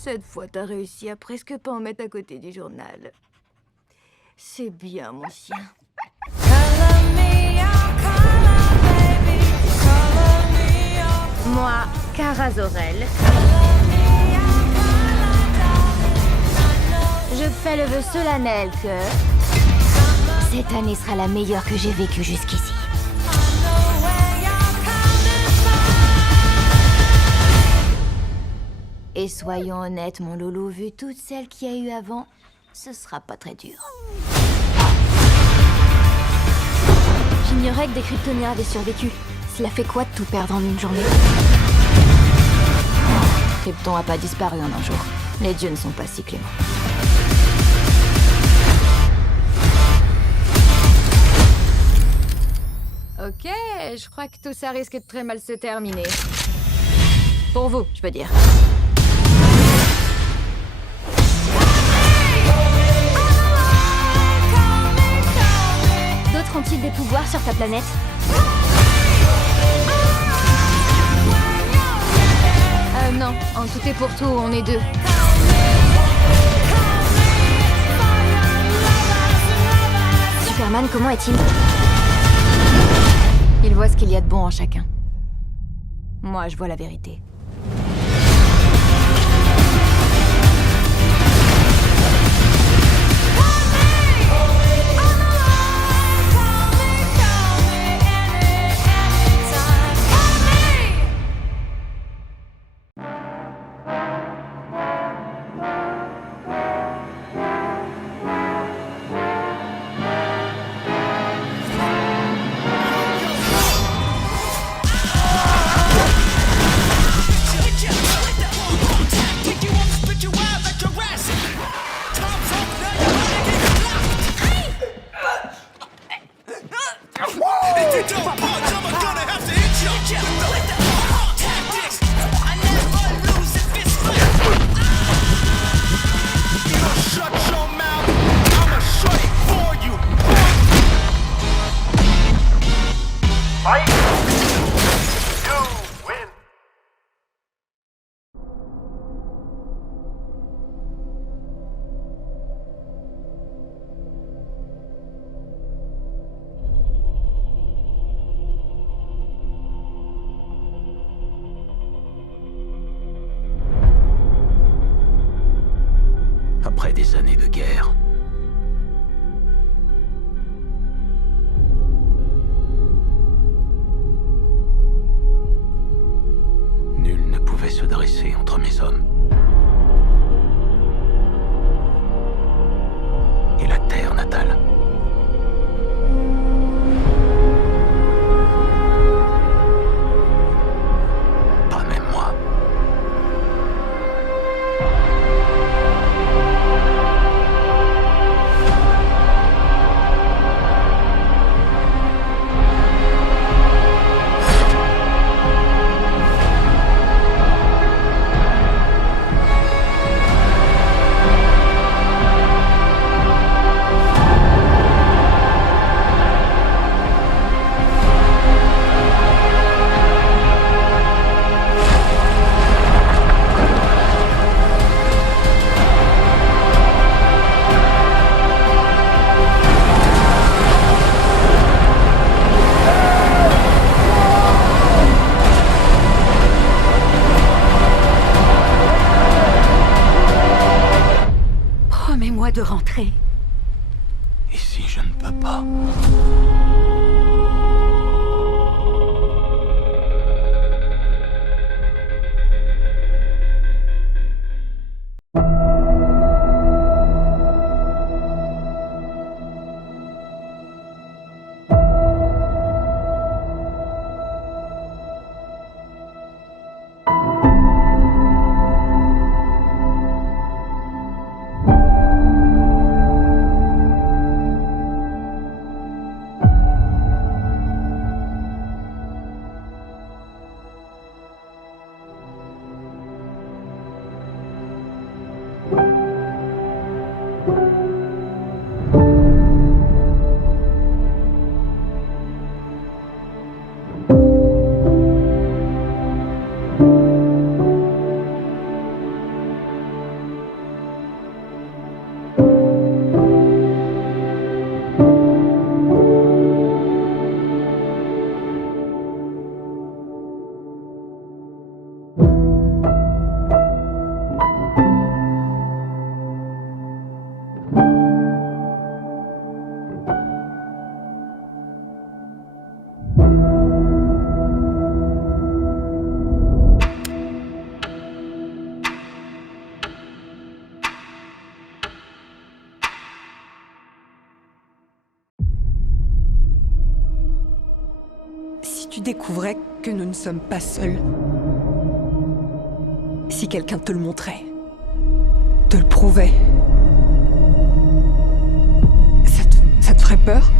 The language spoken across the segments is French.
Cette fois, t'as réussi à presque pas en mettre à côté du journal. C'est bien, mon chien. Moi, Kara Zor-El, je fais le vœu solennel que cette année sera la meilleure que j'ai vécue jusqu'ici. Et soyons honnêtes, mon loulou, vu toutes celles qu'il y a eu avant, ce sera pas très dur. J'ignorais que des kryptoniens avaient survécu. Cela fait quoi de tout perdre en une journée? Krypton a pas disparu en un jour. Les dieux ne sont pas si cléments. Ok, je crois que tout ça risque de très mal se terminer. Pour vous, je veux dire. D'autres ont-ils des pouvoirs sur ta planète? Non, en tout et pour tout, on est deux. Superman, comment est-il? Il voit ce qu'il y a de bon en chacun. Moi, je vois la vérité. Après des années de guerre, nul ne pouvait se dresser entre mes hommes et la terre natale. Pas même moi. Promets-moi de rentrer. Et si je ne peux pas? tu découvrais que nous ne sommes pas seuls. Si quelqu'un te le montrait, te le prouvait, ça te ferait peur?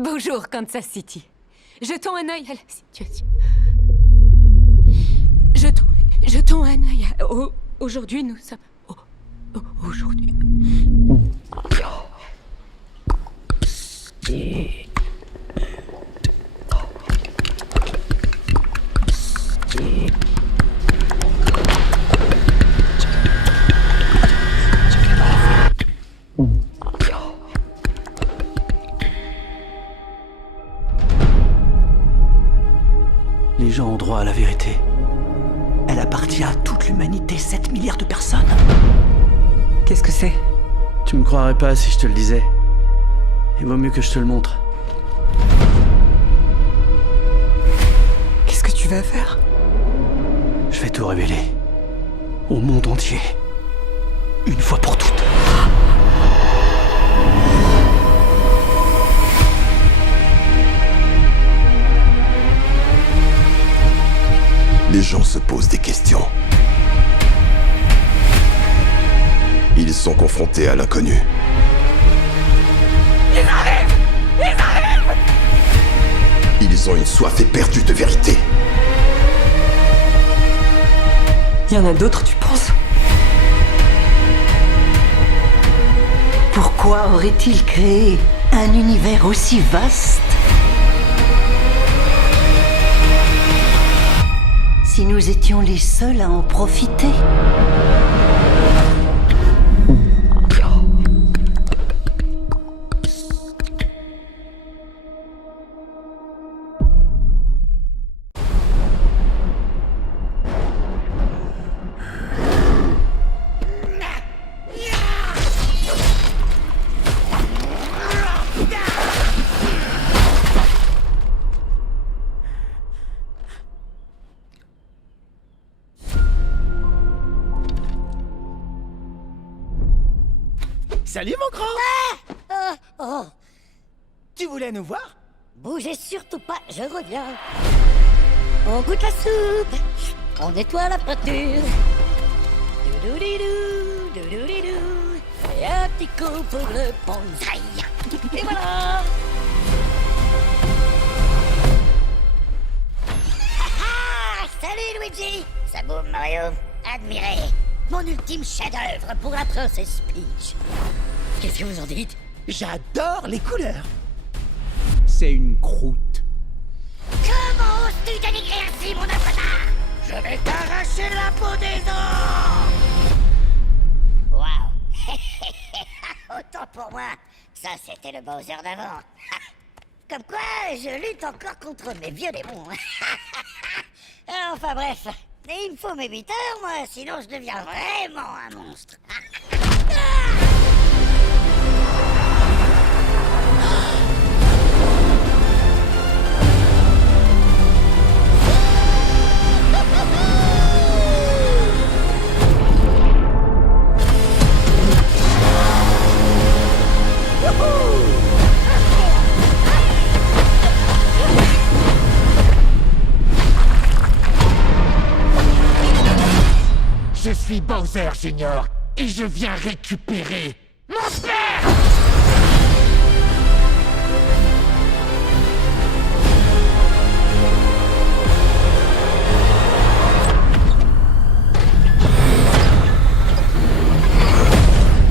Bonjour, Kansas City. Jetons un œil à la situation. Jetons un œil à... Aujourd'hui, nous sommes... Aujourd'hui... Les gens ont droit à la vérité. Elle appartient à toute l'humanité, 7 milliards de personnes. Qu'est-ce que c'est? Tu me croirais pas si je te le disais. Il vaut mieux que je te le montre. Qu'est-ce que tu vas faire? Je vais tout révéler. Au monde entier. Une fois pour toutes. Les gens se posent des questions. Ils sont confrontés à l'inconnu. Ils arrivent! Ils ont une soif éperdue de vérité. Il y en a d'autres, tu penses? Pourquoi aurait-il créé un univers aussi vaste? Si nous étions les seuls à en profiter. Salut mon grand! Oh, Tu voulais nous voir? bougez surtout pas, je reviens. On goûte la soupe, on nettoie la peinture. Doudoudidou, doudoudidou. Et un petit coup pour le bonsaï. Et voilà! Salut Luigi! Ça boum Mario! Admirez! Mon ultime chef-d'œuvre pour la princesse Peach. Qu'est-ce que vous en dites? J'adore les couleurs. C'est une croûte. Comment oses-tu dénigrer ainsi mon avatar? Je vais t'arracher la peau des os! Waouh! Autant pour moi, ça c'était le Bowser d'avant. Comme quoi, je lutte encore contre mes vieux démons. Enfin bref, il me faut mes 8 heures, moi, sinon je deviens vraiment un monstre. Je suis Bowser Junior et je viens récupérer mon père!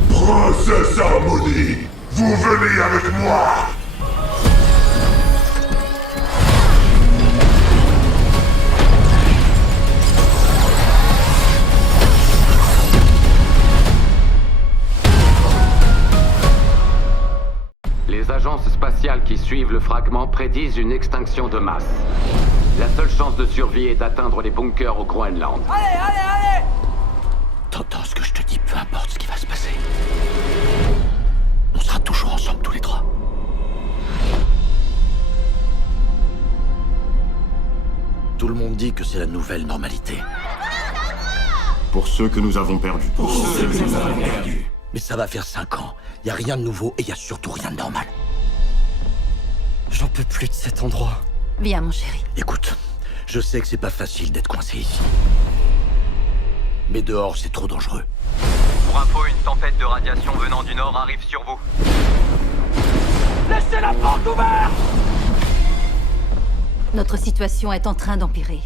Princesse Harmonie, vous venez avec moi! Les agences spatiales qui suivent le fragment prédisent une extinction de masse. La seule chance de survie est d'atteindre les bunkers au Groenland. Allez! T'entends ce que je te dis, peu importe ce qui va se passer. On sera toujours ensemble tous les trois. Tout le monde dit que c'est la nouvelle normalité. Pour ceux que nous avons perdus. Mais ça va faire 5 ans. Y a rien de nouveau et y a surtout rien de normal. J'en peux plus de cet endroit. Viens, mon chéri. Écoute, je sais que c'est pas facile d'être coincé ici. Mais dehors, c'est trop dangereux. Pour info, une tempête de radiation venant du nord arrive sur vous. Laissez la porte ouverte! Notre situation est en train d'empirer.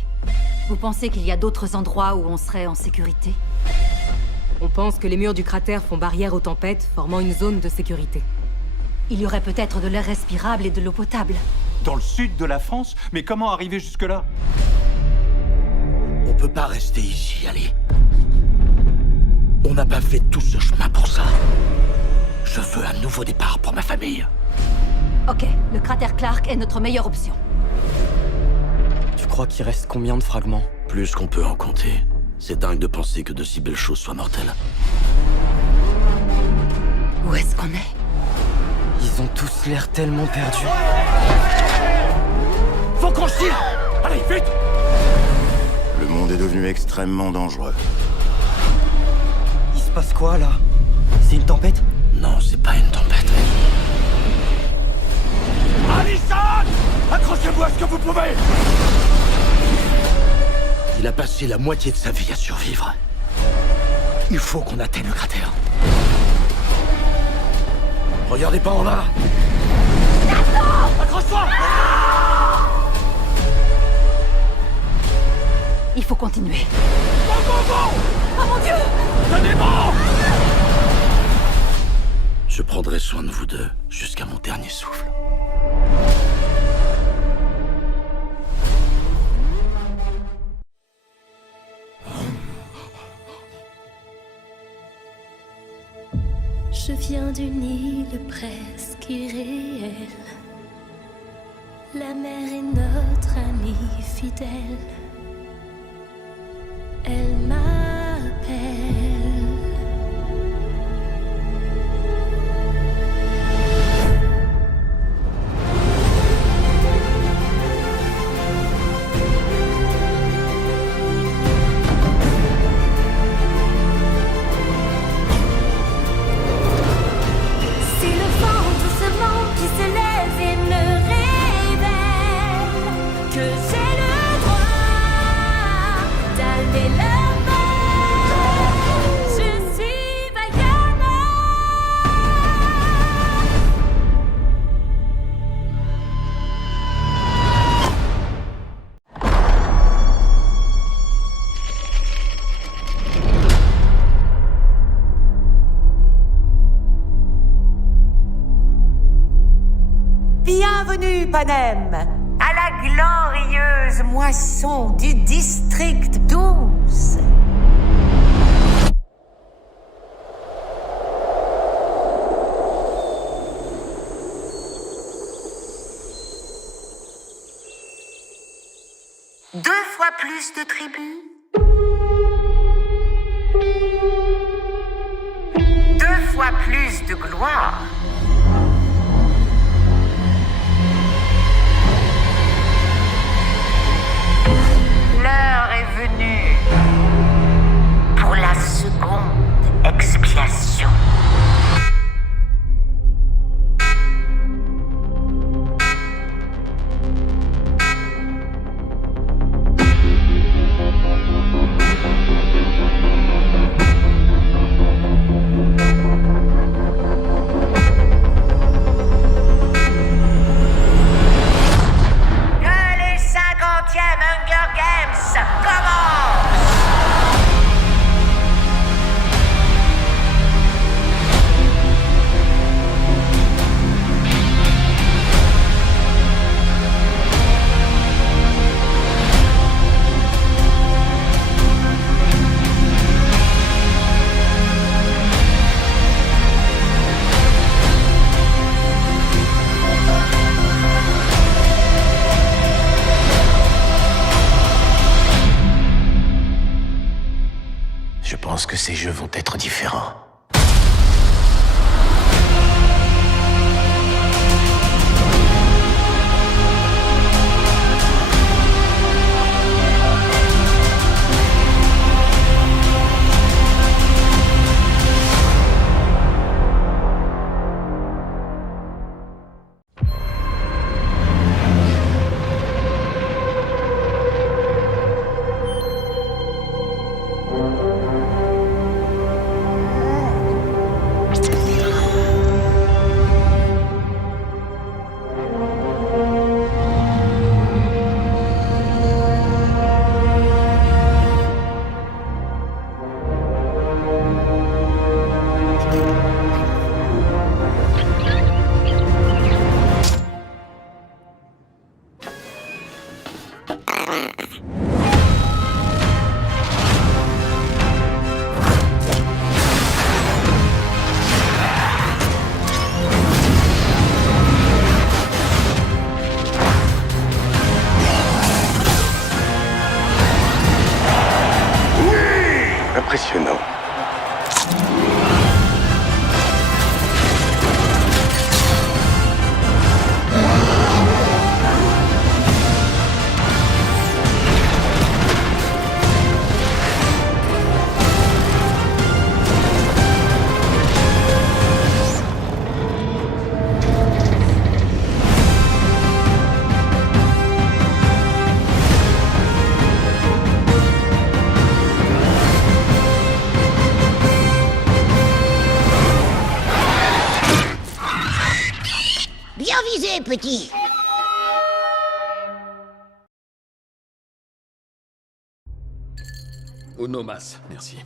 Vous pensez qu'il y a d'autres endroits où on serait en sécurité? On pense que les murs du cratère font barrière aux tempêtes, formant une zone de sécurité. Il y aurait peut-être de l'air respirable et de l'eau potable. Dans le sud de la France? Mais comment arriver jusque-là? On peut pas rester ici, allez. On n'a pas fait tout ce chemin pour ça. Je veux un nouveau départ pour ma famille. Ok, le cratère Clark est notre meilleure option. Tu crois qu'il reste combien de fragments? Plus qu'on peut en compter. C'est dingue de penser que de si belles choses soient mortelles. Où est-ce qu'on est? Ils ont tous l'air tellement perdus. Faut qu'on se tire! Allez, vite! Le monde est devenu extrêmement dangereux. Il se passe quoi, là? C'est une tempête? Non, c'est pas une tempête. Allison! Accrochez-vous à ce que vous pouvez! Il a passé la moitié de sa vie à survivre. Il faut qu'on atteigne le cratère. Regardez pas en bas! Accroche-toi! Il faut continuer. Oh mon Dieu! Tenez bon! Je prendrai soin de vous deux jusqu'à mon dernier souffle. Je viens d'une île presque irréelle. La mer est notre amie fidèle. Elle m'appelle. C'est le vent doucement qui se lève et me révèle que j'ai le droit d'aller là-bas. Je suis Vaiana. Bienvenue, Panem, à la glorieuse moisson du district 12. Deux fois plus de tribus. Deux fois plus de gloire. L'heure est venue pour la seconde expiation. Que les 50e Hunger Games commencent! Je pense que ces jeux vont être différents. Impressionnant. Bien visé, petit. Onomas, merci.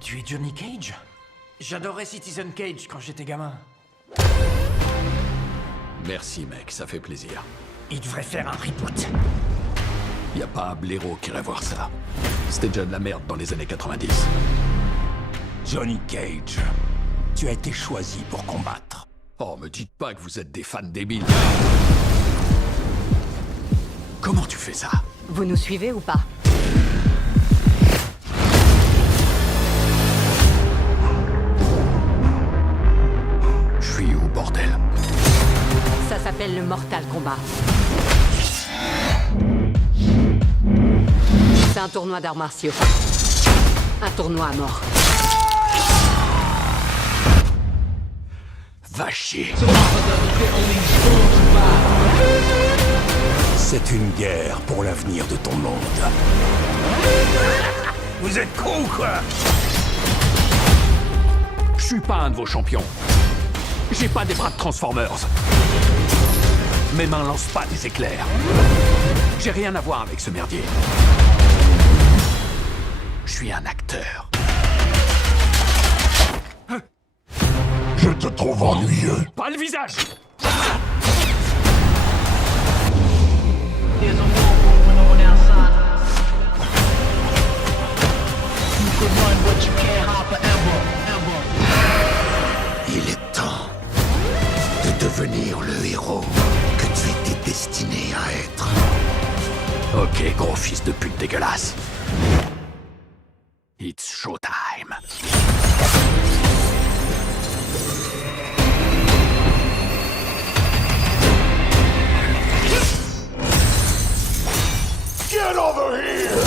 Tu es Johnny Cage? J'adorais Citizen Cage quand j'étais gamin. Merci, mec, ça fait plaisir. Il devrait faire un reboot. Y a pas un blaireau qui irait voir ça. C'était déjà de la merde dans les années 90. Johnny Cage, tu as été choisi pour combattre. Oh, me dites pas que vous êtes des fans débiles. Comment tu fais ça? Vous nous suivez ou pas? Je suis où, bordel? Ça s'appelle le Mortal Kombat. C'est un tournoi d'arts martiaux. Un tournoi à mort. Va chier. C'est une guerre pour l'avenir de ton monde. Vous êtes con ou quoi? Je suis pas un de vos champions. J'ai pas des bras de Transformers. Mes mains lancent pas des éclairs. J'ai rien à voir avec ce merdier. Je suis un acteur. Je te trouve ennuyeux. Pas le visage! Il est temps de devenir le héros que tu étais destiné à être. Ok, gros fils de pute dégueulasse. It's showtime. Get over here!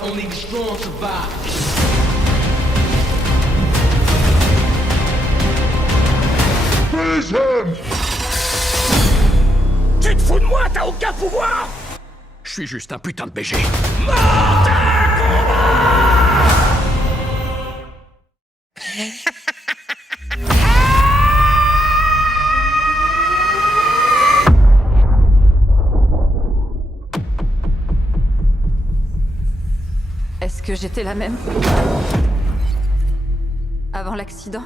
Only the strong survive. Freeze him! Tu te fous de moi? T'as aucun pouvoir? Je suis juste un putain de BG. Est-ce que j'étais la même avant l'accident?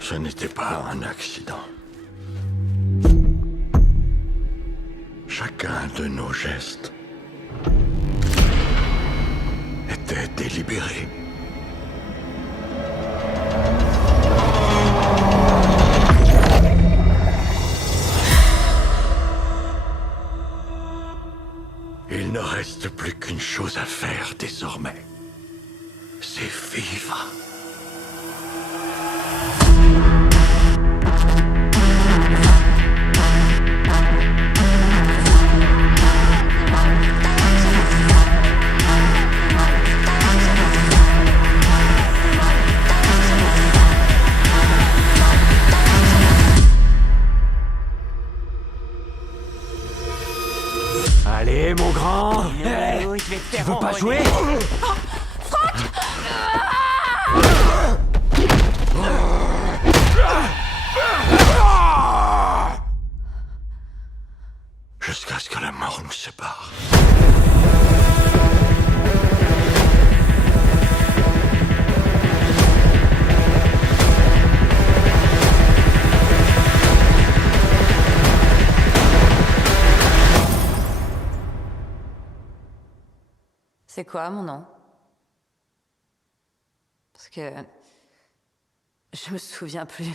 Ce n'était pas un accident. Chacun de nos gestes était délibéré. Il ne reste plus qu'une chose à faire désormais. C'est vivre. Allez, mon grand. Hey, tu veux pas jouer? Jusqu'à ce que la mort nous sépare. C'est quoi mon nom? Parce que je me souviens plus.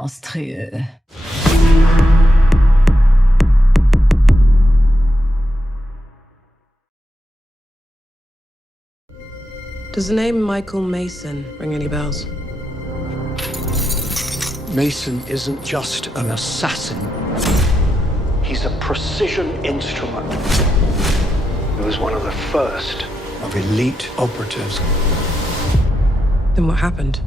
monstrueux. Does the name Michael Mason ring any bells? Mason isn't just an assassin. He's a precision instrument. He was one of the first of elite operatives. Then what happened?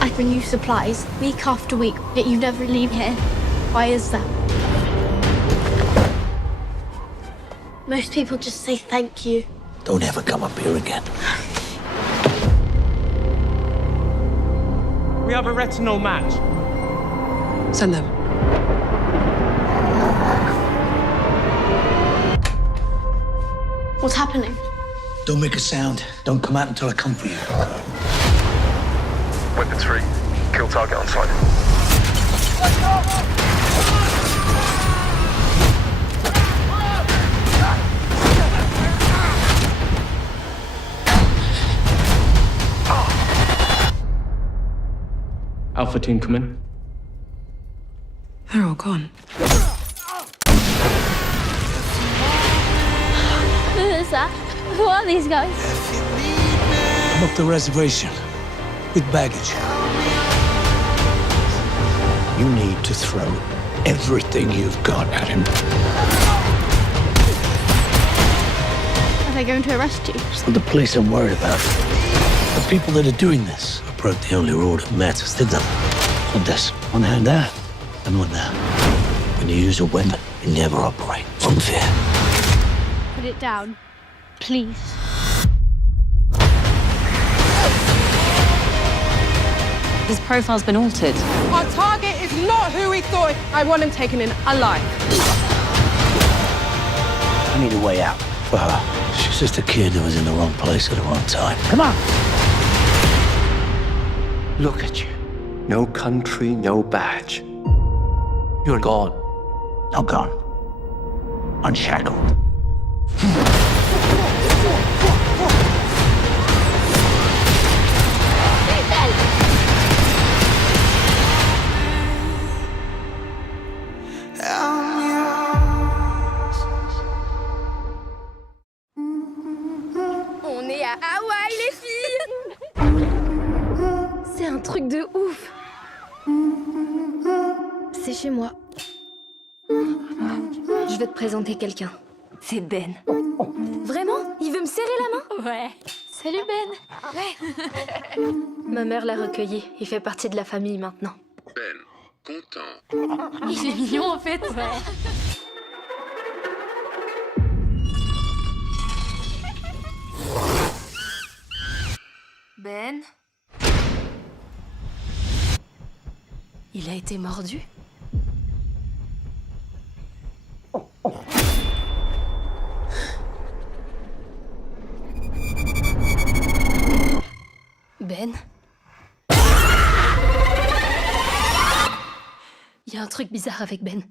I bring you supplies week after week, yet you never leave here. Why is that? Most people just say thank you. Don't ever come up here again. We have a retinol match. Send them. What's happening? Don't make a sound. Don't come out until I come for you. Weapons free. Kill target on sight. Alpha team, come in. They're all gone. Who is that? Who are these guys? I'm up the reservation with baggage. You need to throw everything you've got at him. Are they going to arrest you? It's not the police I'm worried about. The people that are doing this broke the only rule that matters, did them? One this, one hand there, and one there. When you use a weapon, you never operate from fear. Put it down, please. His profile's been altered. Our target is not who we thought. I want him taken in alive. I need a way out for her. She's just a kid who was in the wrong place at the wrong time. Come on! Look at you. No country, no badge. You're gone. Not gone. Unshackled. On est à Hawaï, les filles. C'est un truc de ouf. C'est chez moi. Je vais te présenter quelqu'un. C'est Ben. Vraiment? Il veut me serrer la main? Ouais. Salut Ben. Ouais. Ma mère l'a recueilli. Il fait partie de la famille maintenant. Ben, content. Il est mignon en fait. Ouais. Ben? Il a été mordu? Ben? Il y a un truc bizarre avec Ben.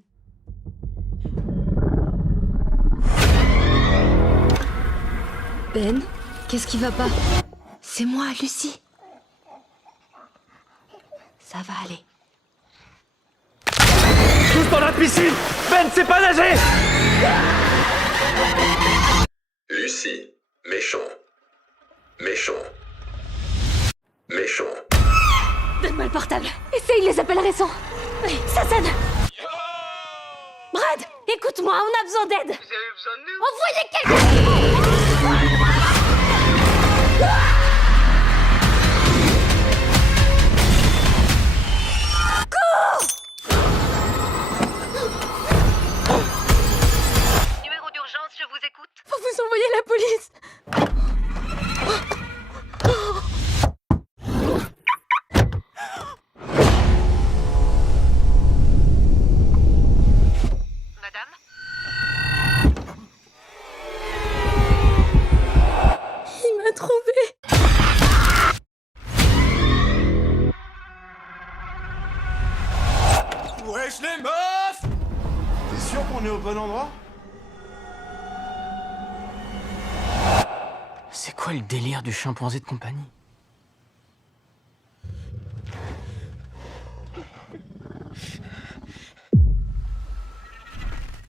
Ben? Qu'est-ce qui va pas? C'est moi, Lucie. Ça va aller. Tous dans la piscine! Ben, c'est pas nager! Lucie, méchant. Méchant. Méchant. Donne-moi le portable. Essaye les appels récents. Oui, ça sonne. Brad, écoute-moi, on a besoin d'aide. Vous avez besoin de nous? Envoyez quelqu'un. Cours! Numéro d'urgence, je vous écoute. Faut vous envoyer la police. Wesh les meufs! T'es sûr qu'on est au bon endroit? C'est quoi le délire du chimpanzé de compagnie?